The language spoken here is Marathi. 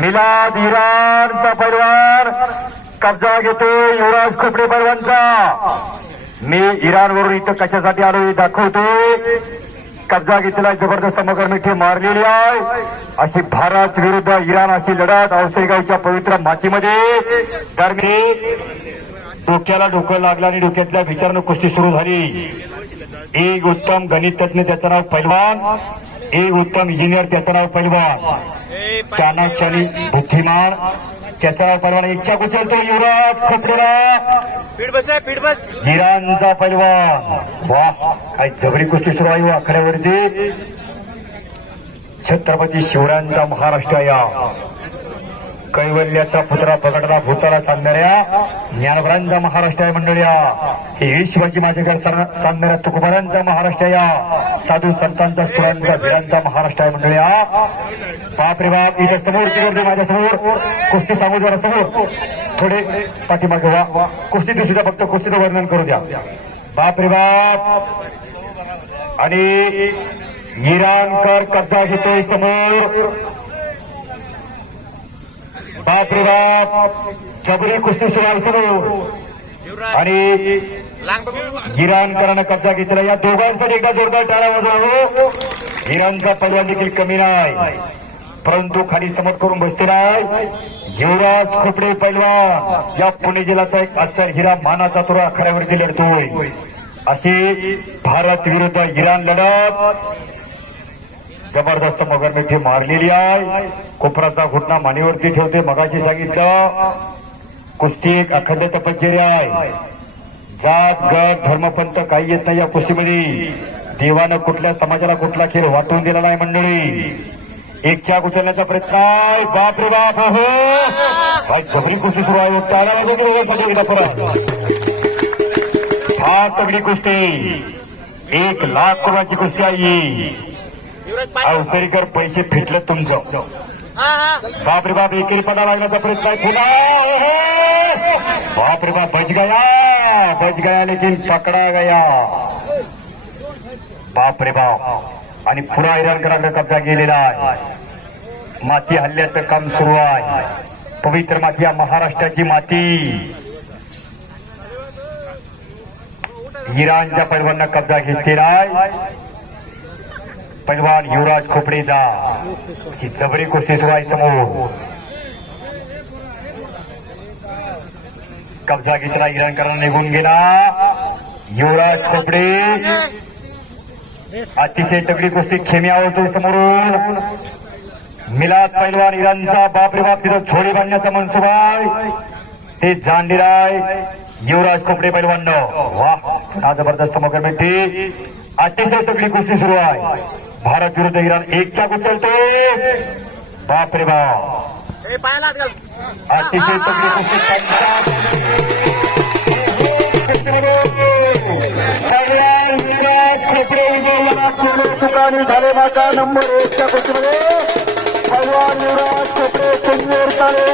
मिलाद इराणचा परिवार कब्जा घेतो युवराज खोपडे परवांचा मी इराणवरून इथं कशासाठी आलो हे दाखवतोय. कब्जा घेतलेला जबरदस्त मगर मिठी मारलेली आहे. अशी भारत विरुद्ध इराण अशी लढत औसरीगावच्या पवित्र मातीमध्ये. दरम्यान डोक्याला डोकं लागलं आणि डोक्यातल्या विचारानं कुस्ती सुरू झाली. एक उत्तम गणित तज्ञ त्याचं नाव पैलवान. एक उत्तम इंजिनियर त्याचं नाव पैलवान चाणक्य आणि बुद्धिमान त्याचा नाव पैलवान इच्छा उचलतो युवराज खोपडेला. पीठ बस आहे पीठ बस. इराणचा पैलवान वा काय जबरी कुस्ती सुरू आहे आखाड्यावरती छत्रपती शिवरायांचा महाराष्ट्र या. कैवल्याचा पुतळा पकडला भूताला सांगणाऱ्या ज्ञानभरांचा महाराष्ट्र आहे मंडळ्या हे शिवाजी माझ्याकडे सांगणाऱ्या तुकोबारांचा महाराष्ट्र या. साधू संतांचा सुरांचा वीरांचा महाराष्ट्र आहे मंडळ्या बाप रे बाप इथे समोर तिकडे माझ्यासमोर? कुस्ती सांगू जरा समोर. थोडे पाठीमागे वा. कुस्ती दिसू फक्त कुस्तीचं वर्णन करू द्या. बाप रे बाप. आणि इराणकर कब्जा घेतोय समोर. बाप रे बाप. छबरी कुस्ती सुरू आणि लांग बघू कब्जा घेतला या दोघांसाठी एकदा जोरदार टाळा वाजवा इराणचा पैलवान देखील कमी नाही. परंतु खाली समोर करून बसते नाही. युवराज खोपडे पैलवान. या पुणे जिल्ह्याचा एक अस्सर हिरा मानाचा तुरा आखाड्यावरती लढतोय. असे भारत विरुद्ध इराण लढत. जबरदस्त मगरमिठी मारलेली आहे. कोपराचा घुटना मानेवरती ठेवते मगाशी सांगितलं. कुस्ती एक अखंड तपश्चर्या आहे. जात गट धर्मपंथ काही येत नाही या कुस्तीमध्ये. देवानं कुठल्या समाजाला कुठला खेळ वाटून दिला नाही मंडळी. एकच्या उचलण्याचा प्रयत्न आहे. बाप रे बाप हो भाई जबरी कुस्ती सुरू आहे. फार हा तगडी कुस्ती. एक लाख रुपयाची कुस्ती आहे ही. अवसरीकर पैसे फिटलं तुमचं. हा बाप रे बाप एकेरी पदा लागण्याचा प्रयत्न आहे. पुन्हा ओहो! बाप रे बाप बच गया बच गया लेकिन पकडा गया. बाप रे बाप. आणि पुन्हा इराणकरांकडे कब्जा गेलेला आहे. माती हल्ल्याचं काम सुरू आहे. पवित्र माती या महाराष्ट्राची माती. इराणच्या पैलवांना कब्जा घेतलेला आहे. पैलवान युवराज खोपडेचा जबरी कुस्ती सुरू आहे समोर कब्जा घेतला इराणकरांना निघून गेला युवराज खोपडे। अतिशय तगडी कुस्ती खेमी आवडतोय समोरून मिलाद पैलवान इराणचा बापरे बाप तिथं छोडे बांधण्याचा मनसुबा ते जाणलेला युवराज खोपडे पैलवान वा हा जबरदस्त मगर मिळते अतिशय तगडी कुस्ती सुरू आहे भारत विरुद्ध इराण एक चाक उचलतोय बापरे बाप ए पायाला हात घाल अतिशय ठिकाणी झाले माझा नंबर एकच्या कुस्तीमध्ये पैलवान युवराज खोपडे कुंजूर काळे